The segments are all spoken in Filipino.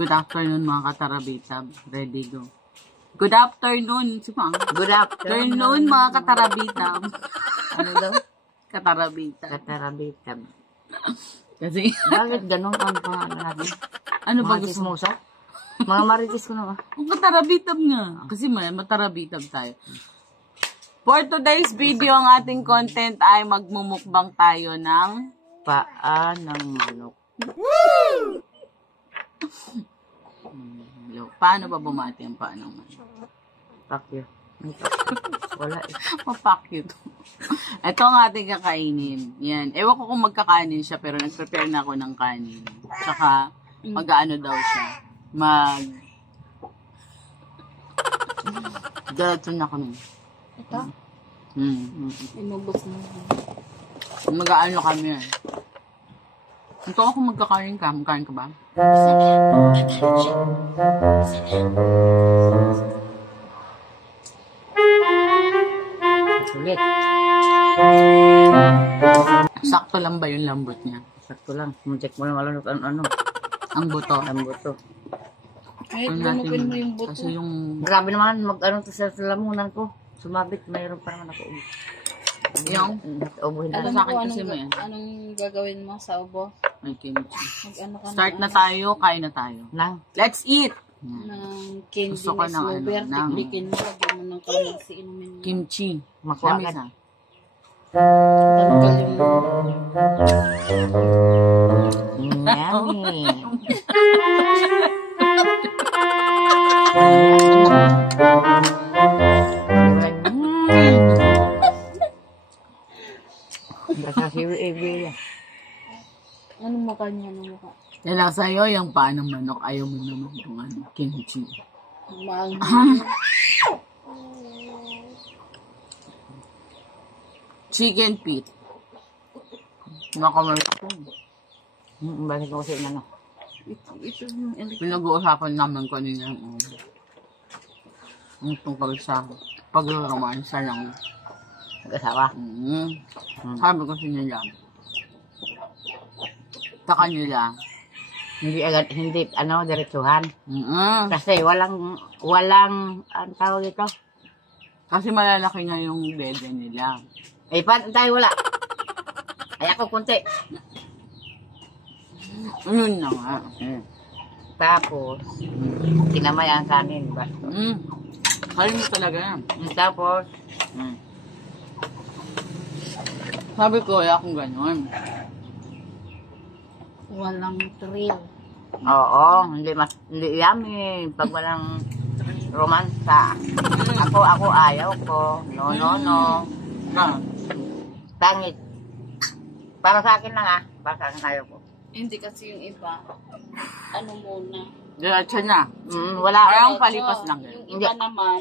Good afternoon mga katarabitab. Ready go. Good afternoon. Sipang. Good afternoon Mga katarabitab. Ano daw? Katarabitab. Katarabitab. Kasi, Bakit ganun ang pangalan natin? ano ba Mga gusto mo? chismosa? Mga marites ko naman. Kung katarabitab nga. Kasi matarabitab tayo. For today's video, ang ating content ay magmumukbang tayo ng Paa ng manok. Paano ba bumati ang paa ng manok? Fuck you. Wala eh. Mapak yun. Ito ang ating kakainin. Yan. Ewan ko kung magkakanin siya, pero nag-prepare na ako ng kanin. Tsaka, mag-ano daw siya. Diretso na kami. Ito? Inubos mo. Mag-ano kami. Ito ako magkakain ka. Magkain ka ba? Sulit. Sakto lang ba yung lambot niya? Sakto lang. Check mo lang malunok ano. Ang buto. Ang buto. Kahit Tingnan natin. lumupin mo yung buto. Kasi yung... Grabe naman mag-ano to sa lamunan ko. Sumabit. Mayroon pa naman ako. Yung? Ubuhin Alam sa mo akin kung kasi may- anong gagawin mo sa ubo? May kimchi. Mag-ano ka Start na tayo. Kain na tayo. Nang. Let's eat! ng candy Gusto ko na ng silver. ano, ng- Tiklikin mo. Lagyan mo ng kalamansi. Inumin mo. Kimchi. Makuha Lamis ka. ah. Tanggal yung... Yummy. Kasi Ano mukha niya? Ano mukha? Yan lang sa'yo, yung paa ng manok. Ayaw mo naman yung ano, kimchi. Maanghang. Chicken feet. Nakamay ko. Bakit ko kasi ano? Ito yung Pinag-uusapan naman kanina yung tungkol sa pag-romansa ng Nag-asawa. sabi ko sa nila. Sa kanila. Hindi agad, hindi, ano, diretsuhan. Kasi, Kasi walang, ang tawag ito? kasi malalaki na yung bede nila. Eh, paano tayo wala? Ay, ako kunti. Yun na nga. Tapos, kinamayan sa amin. Ba? Kaya mo talaga yan. Tapos, Sabi ko, wala akong ganun. walang thrill. oo, hindi yummy. Pag walang romansa. Ako ayaw ko. No. Pangit. Para sa akin lang Para sa akin ayaw ko. Hindi kasi yung iba. Ano muna? Diretso na. Wala. Parang palipas lang. Yung iba naman,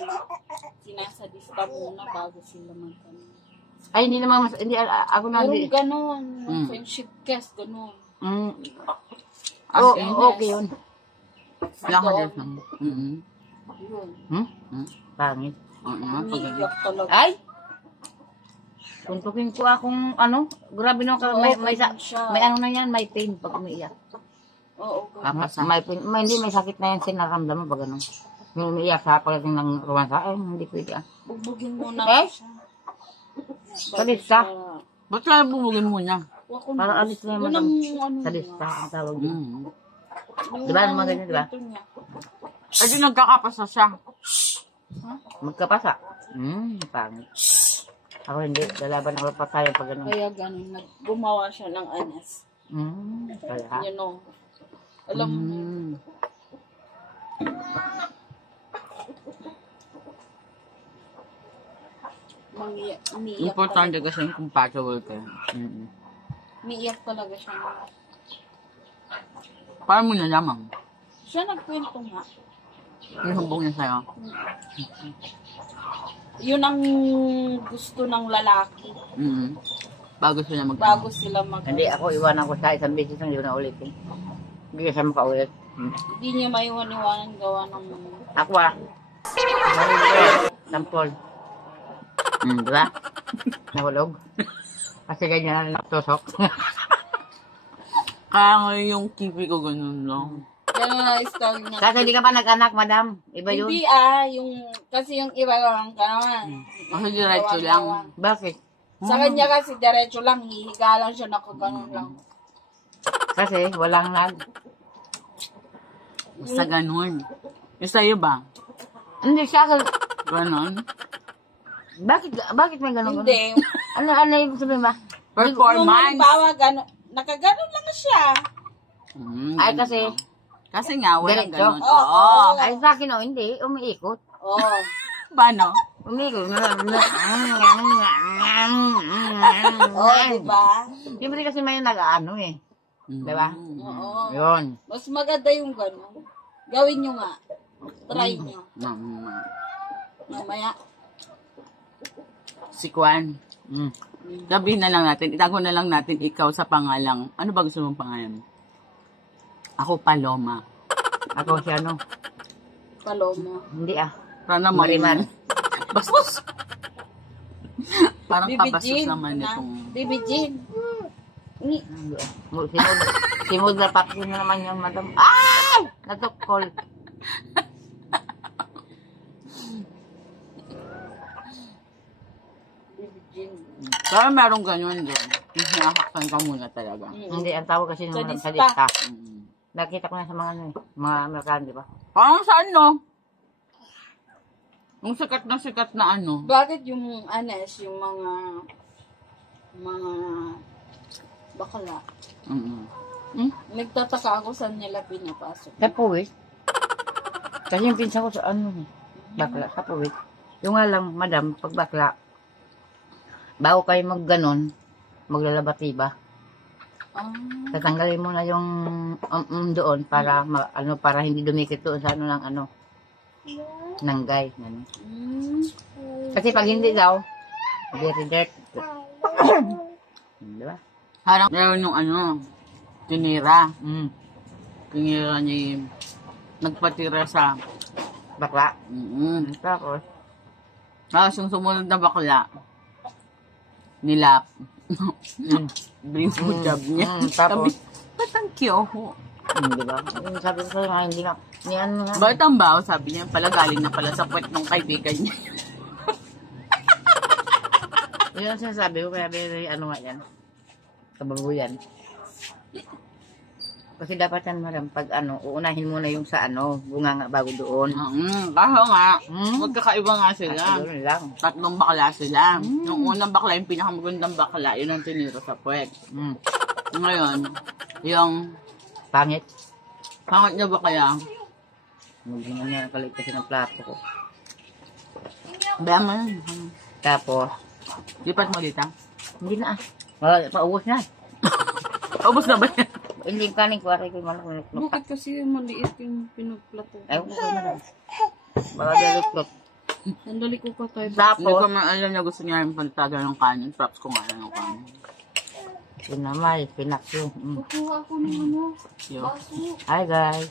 sinasadista muna bago sila magkano. Ay, hindi naman hindi ako na Pero hindi. ganon. Friendship test, ganon. Okay yun. Wala ka dito. Yun. Pangit. Umiiyak talaga. Ay! Tuntukin ko akong ano, grabe no, may ganun siya. ano na yan, may pain pag umiiyak. Oo, Papasa. May pain, hindi may sakit na yan sinaramdaman pag ano. Yung umiiyak sa pagdating ng romansa, ay hindi pwede bugbugin muna Eh? siya. Salista. Ba't kaya bubugin mo niya? Para alis na Yun yung ang mga ano salista ang tawag yun. Yung Diba, mga ganyan, diba? kwento niya. Ay, di nagkakapasa siya. Magkapasa. Pangit. Ako hindi, lalaban ako pa tayo pag ano. Kaya ganun, gumawa siya ng anas. Kaya. You know. Alam mo. Umiiyak Importante kasi yung compatible kayo. Umiiyak talaga siya. Paano mo nalaman? Siya nagkwento nga. Yung hubog niya sa'yo. Yun ang gusto ng lalaki. Bago sila mag- Bago sila mag... Hindi, ako iwanan ko sa isang beses lang, hindi ko na ulitin. Hindi siya makaulit. Hindi niya maiwan-iwanan gawa ng... Ako Sampol. Diba? Nahulog. Kasi ganyan na natusok. Kaya ngayon yung kipi ko ganun lang. Ganun ang story niya. Kasi hindi ka pa nag-anak, madam. Iba yun. Hindi kasi yung iba lang ka naman. Kasi diretso lang. Bakit? Sa kanya kasi diretso lang, hihiga lang siya, nakaganon lang. Kasi walang Basta ganun. Yung sa'yo ba? Hindi siya. Ganon? Bakit may ganun? Hindi. Ano yung sabihin ba? Yung Performance. halimbawa, nakaganon lang siya. Ay, kasi, Kasi nga, walang Diretso? ganun. Oo. Oo. ay sa akin, hindi. Umiikot. Oo. Paano? Umiikot. Oo, diba? Siyempre kasi may nag-ano eh. Diba? Oo. Yun. Mas maganda yung gano'n. Gawin nyo nga. Try nyo. Mamaya. Si Kwan. Sabihin na lang natin, itago na lang natin ikaw sa pangalang, ano ba gusto mong pangalan? Ako, Paloma. Ako si ano? Paloma. Hindi Para Marimar. Bastos. Parang Bibi kabastos Jean. naman Na? itong... Bibi Jean. Simod na pakin na naman yun, madam. Ay! Natukol. Bibi Jean. Pero merong ganyan din. Nakakaksan ka muna talaga. Hindi, ang tawag kasi Sa nung lista. sa lista. Mm. Nakita ko na sa mga ano eh, mga Amerikano, di ba? Parang saan, no? Yung sikat na ano. Bakit yung yung mga bakla? Nagtataka ako saan nila pinapasok. Sa puwit. Kasi yung pinsan ko sa ano eh, bakla, sa puwit. Yung nga lang, madam, pag bakla, bago kayo mag-ganon, maglalabatiba. Tatanggalin mo na yung doon para para hindi dumikit doon sa ano ng ano nanggay ano. Kasi pag hindi daw very dirt. Di ba? Harang meron yung ano, tinira. Mm. Tinira niya yung nagpatira sa Bakla. Tapos Tapos, yung sumunod na bakla, nilap. Bring food job niya. tapos, Ba't ang kiyoho? di ba? Yung sabi ko sa'yo nga, hindi na, ni ano nga. Ba't ang baho? Sabi niya, pala galing na pala sa puwet ng kaibigan niya. Yun ang sinasabi ko, kaya very ano nga yan. Kababuyan. Kasi dapat yan, madam, pag ano, uunahin mo na yung sa ano, bunga nga bago doon. Kaso nga, magkakaiba nga sila. Doon lang. Tatlong bakla sila. Yung unang bakla, yung pinakamagandang bakla, yun ang tinira sa puwet. Ngayon, yung Pangit. pangit niya ba kaya? Hindi na niya nakalit kasi ng plato ko. Bayan mo yun. Tapos, Lipat mo dito. hindi na paubos na. Ubus na ba yan? Hindi yung kanin ko, aray ko yung malaki. Bakit kasi maliit yung pinagplato? Ayaw ko madam. Baka dalukot. Sandali ko pa tayo. Hindi Tapos, ko man alam na gusto niya yung pantaga ng kanin. Props ko nga lang yung kanin. pinamay, pinakyo. Kukuha ako ng ano, Yo. baso. Hi guys.